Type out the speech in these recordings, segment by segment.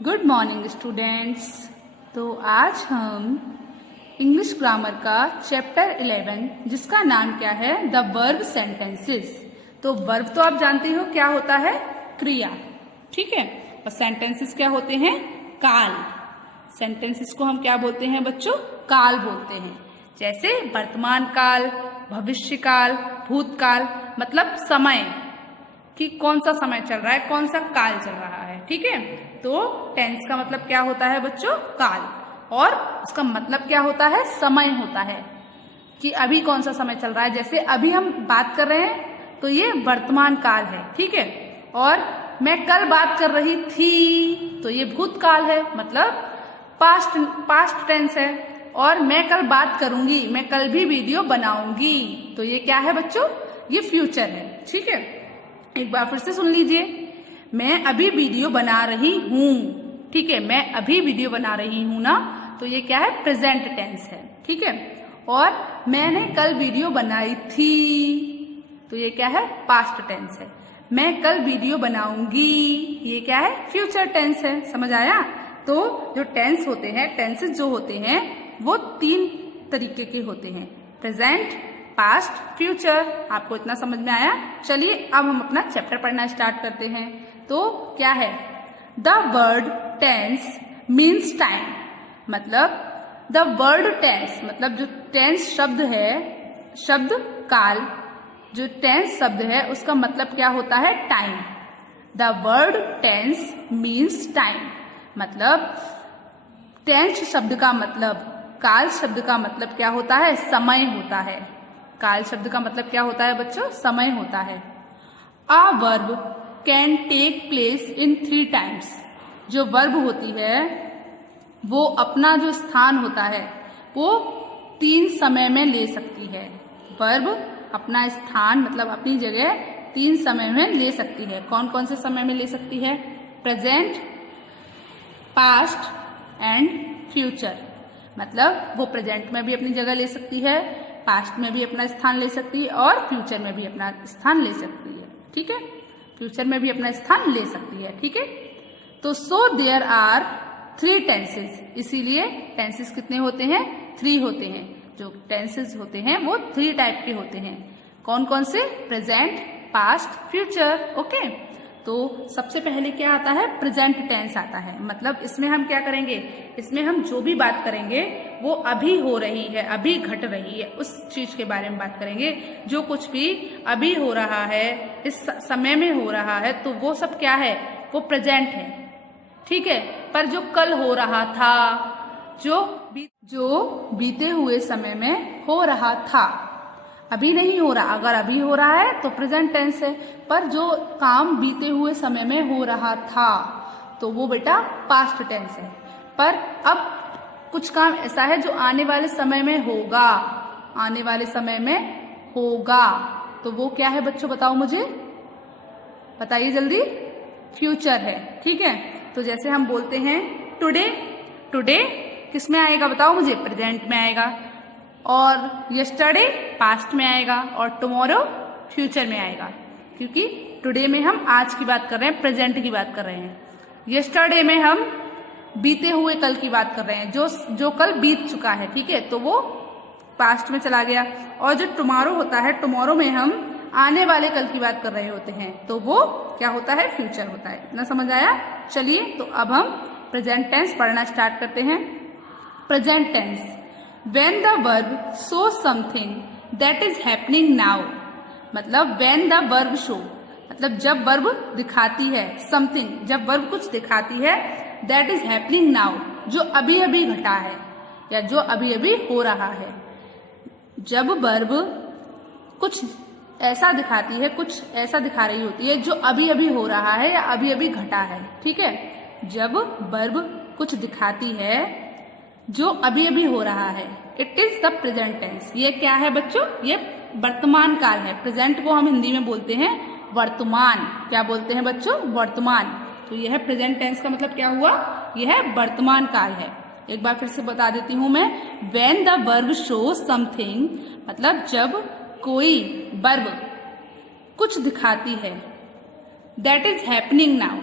Good morning students. तो आज हम इंग्लिश ग्रामर का चैप्टर 11 जिसका नाम क्या है, द वर्ब सेंटेंसेस। तो वर्ब तो आप जानते हो क्या होता है, क्रिया, ठीक है। और सेंटेंसेस क्या होते हैं, काल। सेंटेंसेस को हम क्या बोलते हैं बच्चों, काल बोलते हैं। जैसे वर्तमान काल, भविष्य काल, भूतकाल, मतलब समय कि कौन सा समय चल रहा है, कौन सा काल चल रहा है, ठीक है। तो टेंस का मतलब क्या होता है बच्चों, काल, और उसका मतलब क्या होता है, समय होता है कि अभी कौन सा समय चल रहा है। जैसे अभी हम बात कर रहे हैं तो ये वर्तमान काल है, ठीक है। और मैं कल बात कर रही थी तो ये भूतकाल है, मतलब पास्ट टेंस है। और मैं कल बात करूंगी, मैं कल भी वीडियो बनाऊंगी, तो ये क्या है बच्चों, ये फ्यूचर है, ठीक है। एक बार फिर से सुन लीजिए, मैं अभी वीडियो बना रही हूं, ठीक है। मैं अभी वीडियो बना रही हूं ना, तो ये क्या है, प्रेजेंट टेंस है, ठीक है। और मैंने कल वीडियो बनाई थी, तो ये क्या है, पास्ट टेंस है। मैं कल वीडियो बनाऊंगी, ये क्या है, फ्यूचर टेंस है। समझ आया। तो जो टेंस होते हैं, टेंसेस जो होते हैं वो 3 तरीके के होते हैं, प्रेजेंट, पास्ट, फ्यूचर। आपको इतना समझ में आया। चलिए अब हम अपना चैप्टर पढ़ना स्टार्ट करते हैं। तो क्या है, the word tense means time, मतलब द वर्ड टेंस, मतलब जो टेंस शब्द है, शब्द काल, जो टेंस शब्द है उसका मतलब क्या होता है, time. The word tense means time, मतलब टेंस शब्द का मतलब, काल शब्द का मतलब क्या होता है, समय होता है। काल शब्द का मतलब क्या होता है बच्चों, समय होता है। A verb can take place in 3 times. जो वर्ब होती है वो अपना जो स्थान होता है वो 3 समय में ले सकती है। वर्ब अपना स्थान मतलब अपनी जगह 3 समय में ले सकती है। कौन कौन से समय में ले सकती है, प्रेजेंट, पास्ट एंड फ्यूचर। मतलब वो प्रेजेंट में भी अपनी जगह ले सकती है, पास्ट में भी अपना स्थान ले सकती है, और फ्यूचर में भी अपना स्थान ले सकती है, ठीक है। फ्यूचर में भी अपना स्थान ले सकती है, ठीक है। तो सो देयर आर 3 टेंसेस, इसीलिए टेंसेस कितने होते हैं, 3 होते हैं। जो टेंसेस होते हैं वो 3 टाइप के होते हैं। कौन कौन से, प्रेजेंट, पास्ट, फ्यूचर, ओके। तो सबसे पहले क्या आता है, प्रेजेंट टेंस आता है। मतलब इसमें हम क्या करेंगे, इसमें हम जो भी बात करेंगे वो अभी हो रही है, अभी घट रही है, उस चीज के बारे में बात करेंगे। जो कुछ भी अभी हो रहा है, इस समय में हो रहा है, तो वो सब क्या है, वो प्रेजेंट है, ठीक है। पर जो कल हो रहा था, जो बीते हुए समय में हो रहा था, अभी नहीं हो रहा। अगर अभी हो रहा है तो प्रेजेंट टेंस है, पर जो काम बीते हुए समय में हो रहा था तो वो बेटा पास्ट टेंस है। पर अब कुछ काम ऐसा है जो आने वाले समय में होगा, आने वाले समय में होगा, तो वो क्या है बच्चों, बताओ मुझे, बताइए जल्दी, फ्यूचर है, ठीक है। तो जैसे हम बोलते हैं टुडे, टुडे किस में आएगा बताओ मुझे, प्रेजेंट में आएगा। और यस्टरडे पास्ट में आएगा, और टुमारो फ्यूचर में आएगा, क्योंकि टुडे में हम आज की बात कर रहे हैं, प्रेजेंट की बात कर रहे हैं। यस्टरडे में हम बीते हुए कल की बात कर रहे हैं, जो कल बीत चुका है, ठीक है, तो वो पास्ट में चला गया। और जो टुमारो होता है, टुमारो में हम आने वाले कल की बात कर रहे होते हैं, तो वो क्या होता है, फ्यूचर होता है। इतना समझ आया। चलिए तो अब हम प्रेजेंट टेंस पढ़ना स्टार्ट करते हैं। Present tense, when the verb shows something that is happening now, मतलब when the verb show, मतलब जब वर्ब दिखाती है, something, जब वर्ब कुछ दिखाती है, that is happening now, जो अभी अभी घटा है या जो अभी अभी हो रहा है। जब वर्ब कुछ ऐसा दिखाती है, कुछ ऐसा दिखा रही होती है जो अभी अभी हो रहा है या अभी अभी घटा है, ठीक है। जब वर्ब कुछ दिखाती है जो अभी अभी हो रहा है, it is the present tense. ये क्या है बच्चों, ये वर्तमान काल है। प्रेजेंट को हम हिंदी में बोलते हैं वर्तमान। क्या बोलते हैं बच्चों, वर्तमान। तो यह है प्रेजेंट टेंस का मतलब क्या हुआ, यह है वर्तमान काल है। एक बार फिर से बता देती हूं मैं, when the verb shows something, मतलब जब कोई वर्ब कुछ दिखाती है, दैट इज हैपनिंग नाउ,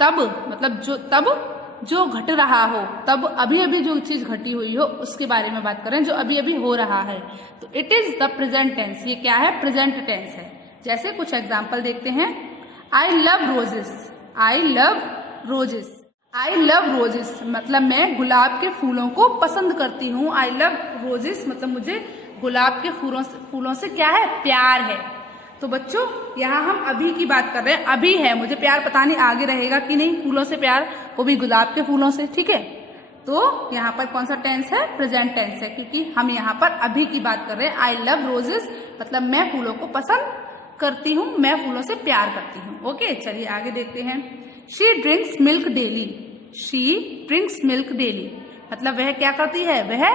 तब मतलब जो तब जो घट रहा हो, तब अभी अभी जो चीज घटी हुई हो उसके बारे में बात कर रहे हैं, जो अभी अभी हो रहा है। तो it is the present tense. ये क्या है? प्रेजेंट टेंस है। जैसे कुछ एग्जाम्पल देखते हैं। I love roses. I love roses. I love roses मतलब मैं गुलाब के फूलों को पसंद करती हूँ। आई लव रोजेस मतलब मुझे गुलाब के फूलों से क्या है? प्यार है। तो बच्चों यहाँ हम अभी की बात कर रहे हैं। अभी है, मुझे प्यार पता नहीं आगे रहेगा कि नहीं, फूलों से प्यार, वो भी गुलाब के फूलों से। ठीक है, तो यहाँ पर कौन सा टेंस है? प्रेजेंट टेंस है, क्योंकि हम यहाँ पर अभी की बात कर रहे हैं। आई लव रोजेस मतलब मैं फूलों को पसंद करती हूँ, मैं फूलों से प्यार करती हूँ। ओके, चलिए आगे देखते हैं। She drinks milk daily. She drinks milk daily मतलब वह क्या करती है? वह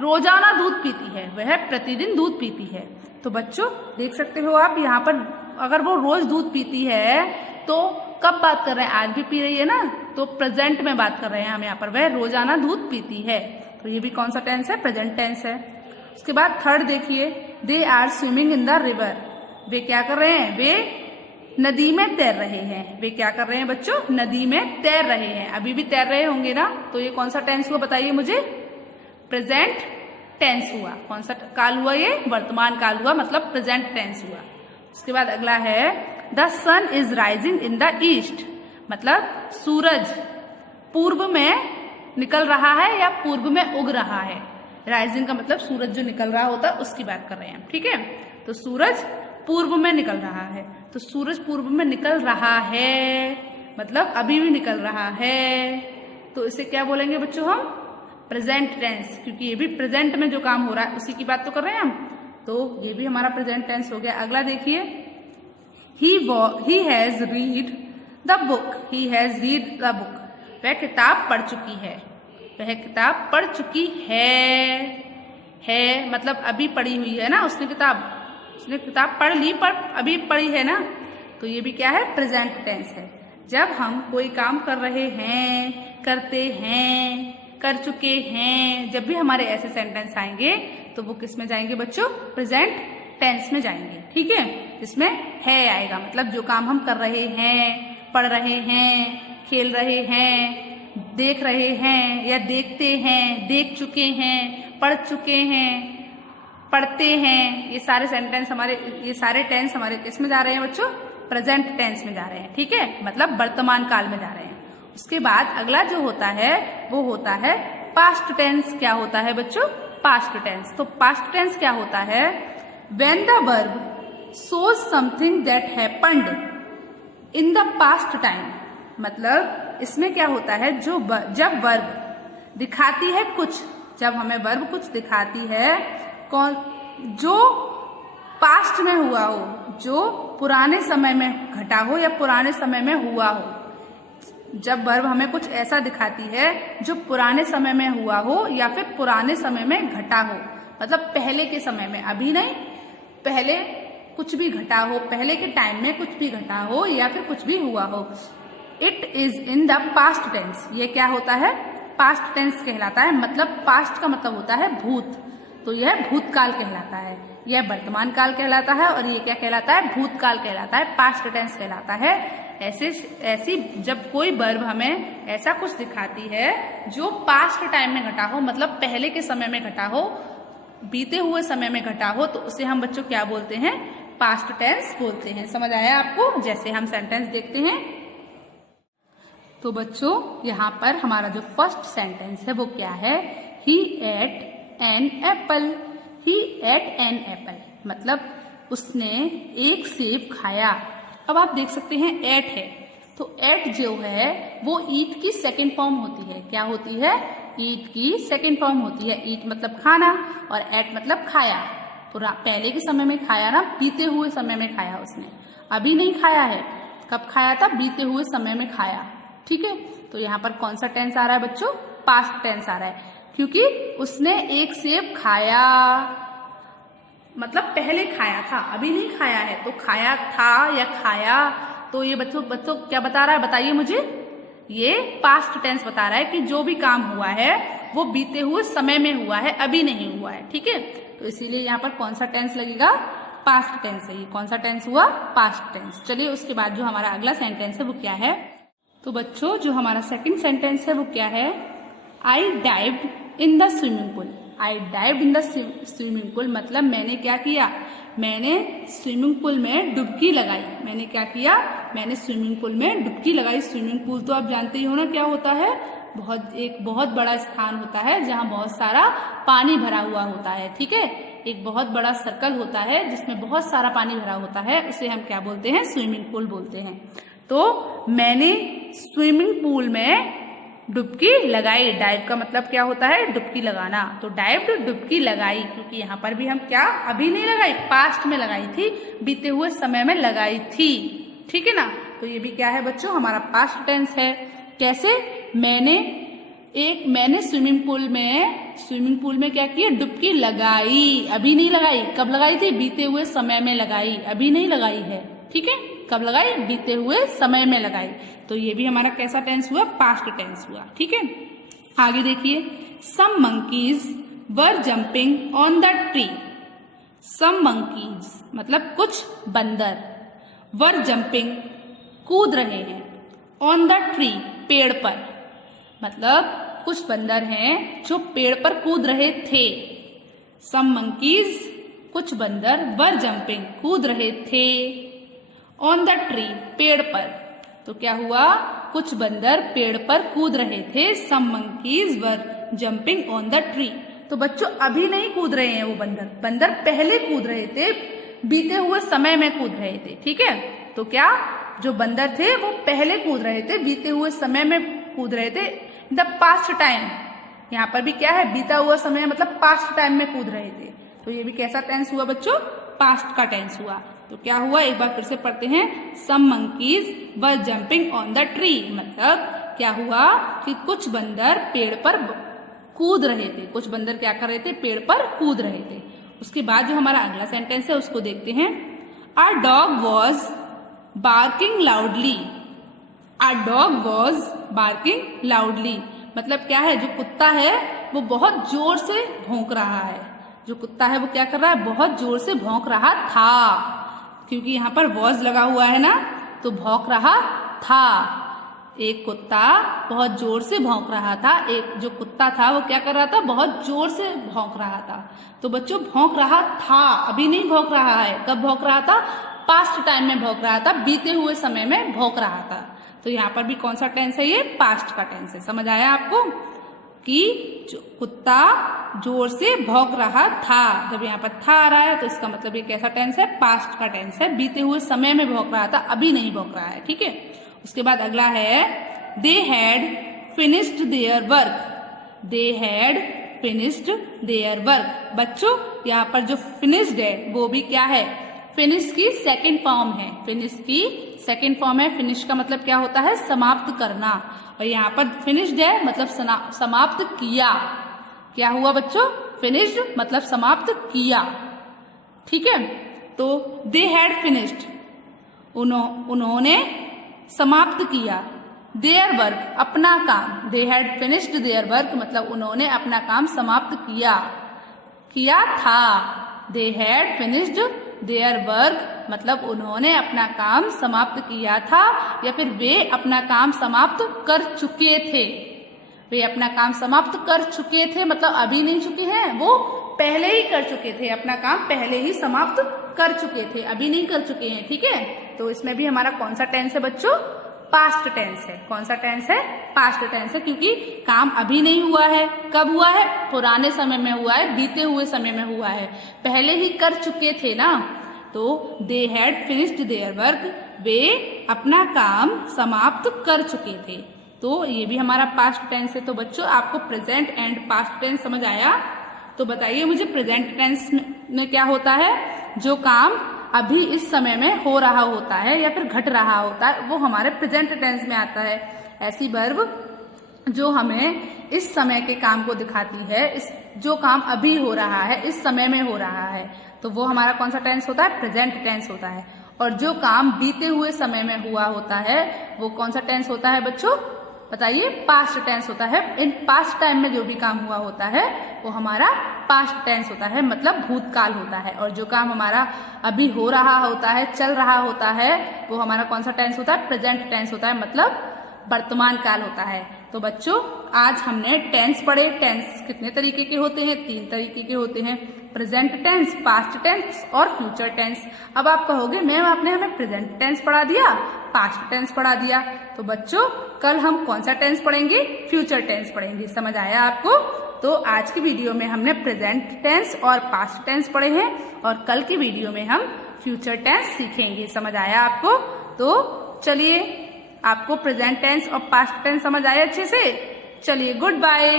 रोजाना दूध पीती है, वह प्रतिदिन दूध पीती है। तो बच्चों देख सकते हो आप यहाँ पर, अगर वो रोज दूध पीती है तो कब बात कर रहे हैं? आज भी पी रही है ना, तो प्रेजेंट में बात कर रहे हैं हम यहाँ पर। वह रोजाना दूध पीती है, तो ये भी कौन सा टेंस है? प्रेजेंट टेंस है। उसके बाद थर्ड देखिए, they are swimming in the river. वे क्या कर रहे हैं? वे नदी में तैर रहे हैं। वे क्या कर रहे हैं बच्चों? नदी में तैर रहे हैं। अभी भी तैर रहे होंगे ना, तो ये कौन सा टेंस हुआ बताइए मुझे? प्रेजेंट टेंस हुआ। कौन सा काल हुआ? ये वर्तमान काल हुआ, मतलब प्रेजेंट टेंस हुआ। उसके बाद अगला है, the sun is rising in the east मतलब सूरज पूर्व में निकल रहा है या पूर्व में उग रहा है। राइजिंग का मतलब सूरज जो निकल रहा होता है उसकी बात कर रहे हैं हम। ठीक है, तो सूरज पूर्व में निकल रहा है। तो सूरज पूर्व में निकल रहा है मतलब अभी भी निकल रहा है, तो इसे क्या बोलेंगे बच्चों हम? प्रेजेंट टेंस, क्योंकि ये भी प्रेजेंट में जो काम हो रहा है उसी की बात तो कर रहे हैं हम, तो ये भी हमारा प्रेजेंट टेंस हो गया। अगला देखिए, he has read the book. He has read the book वह किताब पढ़ चुकी है। वह किताब पढ़ चुकी है मतलब अभी पढ़ी हुई है ना उसने किताब पढ़ ली, पर अभी पढ़ी है ना, तो ये भी क्या है? प्रेजेंट टेंस है। जब हम कोई काम कर रहे हैं, करते हैं, कर चुके हैं, जब भी हमारे ऐसे सेंटेंस आएंगे तो वो किस में जाएंगे बच्चों? प्रेजेंट टेंस में जाएंगे। ठीक है, इसमें है आएगा मतलब जो काम हम कर रहे हैं, पढ़ रहे हैं, खेल रहे हैं, देख रहे हैं या देखते हैं, देख चुके हैं, पढ़ चुके हैं, पढ़ते हैं, ये सारे टेंस हमारे किस में जा रहे हैं बच्चों? प्रेजेंट टेंस में जा रहे हैं। ठीक है, मतलब वर्तमान काल में जा रहे हैं। उसके बाद अगला जो होता है वो होता है पास्ट टेंस। क्या होता है बच्चों? Past tense. तो पास्ट टेंस क्या होता है? When the verb shows something that happened in the past time मतलब इसमें क्या होता है? जब वर्ब दिखाती है कुछ, जब हमें वर्ब कुछ दिखाती है जो पास्ट में हुआ हो, जो पुराने समय में घटा हो या पुराने समय में हुआ हो। जब वर्ब हमें कुछ ऐसा दिखाती है जो पुराने समय में हुआ हो या फिर पुराने समय में घटा हो, मतलब पहले के समय में, अभी नहीं, पहले कुछ भी घटा हो, पहले के टाइम में कुछ भी घटा हो या फिर कुछ भी हुआ हो। It is in the past tense. ये क्या होता है? पास्ट टेंस कहलाता है। मतलब पास्ट का मतलब होता है भूत, तो यह भूतकाल कहलाता है। यह वर्तमान काल कहलाता है और ये क्या कहलाता है? भूतकाल कहलाता है, पास्ट टेंस कहलाता है। ऐसी जब कोई वर्ब हमें ऐसा कुछ दिखाती है जो पास्ट टाइम में घटा हो, मतलब पहले के समय में घटा हो, बीते हुए समय में घटा हो, तो उसे हम बच्चों क्या बोलते हैं? पास्ट टेंस बोलते हैं। समझ आया आपको? जैसे हम सेंटेंस देखते हैं, तो बच्चों यहाँ पर हमारा जो फर्स्ट सेंटेंस है वो क्या है? ही eight an apple. He eight an apple मतलब उसने एक सेब खाया। अब आप देख सकते हैं एट है, तो एट जो है वो ईट की सेकेंड फॉर्म होती है। क्या होती है? ईट की सेकेंड फॉर्म होती है। ईट मतलब खाना और एट मतलब खाया। पहले के समय में खाया ना, बीते हुए समय में खाया उसने, अभी नहीं खाया है। कब खाया था? बीते हुए समय में खाया। ठीक है, तो यहाँ पर कौन सा टेंस आ रहा है बच्चों? पास्ट टेंस आ रहा है, क्योंकि उसने एक सेब खाया मतलब पहले खाया था, अभी नहीं खाया है। तो खाया था या खाया, तो ये बच्चों क्या बता रहा है? बताइए मुझे। ये पास्ट टेंस बता रहा है कि जो भी काम हुआ है वो बीते हुए समय में हुआ है, अभी नहीं हुआ है। ठीक है, तो इसीलिए यहाँ पर कौन सा टेंस लगेगा? पास्ट टेंस है। ये कौन सा टेंस हुआ? Past tense. चलिए उसके बाद जो हमारा अगला सेंटेंस है वो क्या है? तो बच्चों जो हमारा सेकंड सेंटेंस है वो क्या है? I dived in the swimming pool. I dived in the swimming pool मतलब मैंने क्या किया? मैंने स्विमिंग पूल में डुबकी लगाई। मैंने क्या किया? मैंने स्विमिंग पूल में डुबकी लगाई। स्विमिंग पूल तो आप जानते ही हो ना क्या होता है? एक बहुत बड़ा स्थान होता है जहाँ बहुत सारा पानी भरा हुआ होता है। ठीक है, एक बहुत बड़ा सर्कल होता है जिसमें बहुत सारा पानी भरा होता है, उसे हम क्या बोलते हैं? स्विमिंग पूल बोलते हैं। तो मैंने स्विमिंग पूल में डुबकी लगाई। डाइव का मतलब क्या होता है? डुबकी लगाना। तो डाइव्ड डुबकी लगाई, क्योंकि यहाँ पर भी हम क्या अभी नहीं लगाई, पास्ट में लगाई थी, बीते हुए समय में लगाई थी। ठीक है ना? तो ये भी क्या है बच्चों? हमारा पास्ट टेंस है। कैसे? मैंने स्विमिंग पूल में क्या किया? डुबकी लगाई। अभी नहीं लगाई। कब लगाई थी? बीते हुए समय में लगाई, अभी नहीं लगाई है। ठीक है, कब लगाई? बीते हुए समय में लगाई। तो ये भी हमारा कैसा टेंस हुआ? पास्ट टेंस हुआ। ठीक है, आगे देखिए। Some monkeys were jumping on the tree. Some monkeys मतलब कुछ बंदर, वर जंपिंग कूद रहे हैं, ऑन द ट्री पेड़ पर, मतलब कुछ बंदर हैं जो पेड़ पर कूद रहे थे। सम मंकीज कुछ बंदर, वर जंपिंग कूद रहे थे, ऑन द ट्री पेड़ पर। तो क्या हुआ? कुछ बंदर पेड़ पर कूद रहे थे। Some monkeys were jumping on the tree. तो बच्चों अभी नहीं कूद रहे हैं वो बंदर पहले कूद रहे थे, बीते हुए समय में कूद रहे थे। ठीक है, तो क्या जो बंदर थे वो पहले कूद रहे थे, बीते हुए समय में कूद रहे थे। द पास्ट टाइम, यहाँ पर भी क्या है? बीता हुआ समय मतलब पास्ट टाइम में कूद रहे थे। तो ये भी कैसा टेंस हुआ बच्चों? पास्ट का टेंस हुआ। तो क्या हुआ? एक बार फिर से पढ़ते हैं। Some monkeys were jumping on the tree मतलब क्या हुआ कि कुछ बंदर पेड़ पर कूद रहे थे। कुछ बंदर क्या कर रहे थे? पेड़ पर कूद रहे थे। उसके बाद जो हमारा अगला सेंटेंस है उसको देखते हैं। Our dog was barking loudly. Our dog was barking loudly मतलब क्या है? जो कुत्ता है वो बहुत जोर से भौंक रहा है। जो कुत्ता है वो क्या कर रहा है? बहुत जोर से भौंक रहा था, क्योंकि यहाँ पर वॉज लगा हुआ है ना, तो भौंक रहा था। एक कुत्ता बहुत जोर से भौंक रहा था। एक जो कुत्ता था वो क्या कर रहा था? बहुत जोर से भौंक रहा था। तो बच्चों भौंक रहा था, अभी नहीं भौंक रहा है। कब भौंक रहा था? पास्ट टाइम में भौंक रहा था, बीते हुए समय में भौंक रहा था। तो यहाँ पर भी कौन सा टेंस है? ये पास्ट का टेंस है। समझ आया आपको कि जो कुत्ता जोर से भौंक रहा था। जब यहाँ पर था आ रहा है तो इसका मतलब ये कैसा टेंस है? पास्ट का टेंस है। बीते हुए समय में भौंक रहा था, अभी नहीं भौंक रहा है। ठीक है, उसके बाद अगला है दे had finished their work. They had finished their work. बच्चों यहाँ पर जो फिनिश्ड है वो भी क्या है? फिनिश की सेकेंड फॉर्म है। फिनिश की सेकेंड फॉर्म है। फिनिश का मतलब क्या होता है? समाप्त करना। और यहाँ पर फिनिश्ड है मतलब समाप्त किया। क्या हुआ बच्चों? फिनिश्ड मतलब समाप्त किया। ठीक है, तो दे हैड फिनिश्ड उन्होंने समाप्त किया। देयर वर्क अपना काम। दे हैड फिनिश्ड देयर वर्क मतलब उन्होंने अपना काम समाप्त किया था। दे हैड फिनिश्ड देयर वर्क मतलब उन्होंने अपना काम समाप्त किया था, या फिर वे अपना काम समाप्त कर चुके थे। वे अपना काम समाप्त कर चुके थे मतलब अभी नहीं चुके हैं, वो पहले ही कर चुके थे। अपना काम पहले ही समाप्त कर चुके थे, अभी नहीं कर चुके हैं। ठीक है, तो इसमें भी हमारा कौन सा टेंस है बच्चों? पास्ट टेंस है। कौन सा टेंस है? पास्ट टेंस है, क्योंकि काम अभी नहीं हुआ है। कब हुआ है? पुराने समय में हुआ है, बीते हुए समय में हुआ है, पहले ही कर चुके थे ना। तो they had finished their work, वे अपना काम समाप्त कर चुके थे। तो ये भी हमारा पास्ट टेंस है। तो बच्चों आपको प्रेजेंट एंड पास्ट टेंस समझ आया? तो बताइए मुझे प्रेजेंट टेंस में क्या होता है? जो काम अभी इस समय में हो रहा होता है या फिर घट रहा होता है वो हमारे प्रेजेंट टेंस में आता है। ऐसी वर्ब जो हमें इस समय के काम को दिखाती है, इस जो काम अभी हो रहा है, इस समय में हो रहा है, तो वो हमारा कौन सा टेंस होता है? प्रेजेंट टेंस होता है। और जो काम बीते हुए समय में हुआ होता है वो कौन सा टेंस होता है बच्चों? बताइए। पास्ट टेंस होता है। इन पास्ट टाइम में जो भी काम हुआ होता है वो हमारा पास्ट टेंस होता है, मतलब भूतकाल होता है। और जो काम हमारा अभी हो रहा होता है, चल रहा होता है, वो हमारा कौन सा टेंस होता है? प्रेजेंट टेंस होता है, मतलब वर्तमान काल होता है। तो बच्चों आज हमने टेंस पढ़े। टेंस कितने तरीके के होते हैं? 3 तरीके के होते हैं, प्रेजेंट टेंस, पास्ट टेंस और फ्यूचर टेंस। अब आप कहोगे मैम आपने हमें प्रेजेंट टेंस पढ़ा दिया, पास्ट टेंस पढ़ा दिया, तो बच्चों कल हम कौन सा टेंस पढ़ेंगे? फ्यूचर टेंस पढ़ेंगे। समझ आया आपको? तो आज की वीडियो में हमने प्रेजेंट टेंस और पास्ट टेंस पढ़े हैं और कल की वीडियो में हम फ्यूचर टेंस सीखेंगे। समझ आया आपको? तो चलिए, आपको प्रेजेंट टेंस और पास्ट टेंस समझ आया अच्छे से? चलिए, गुड बाय।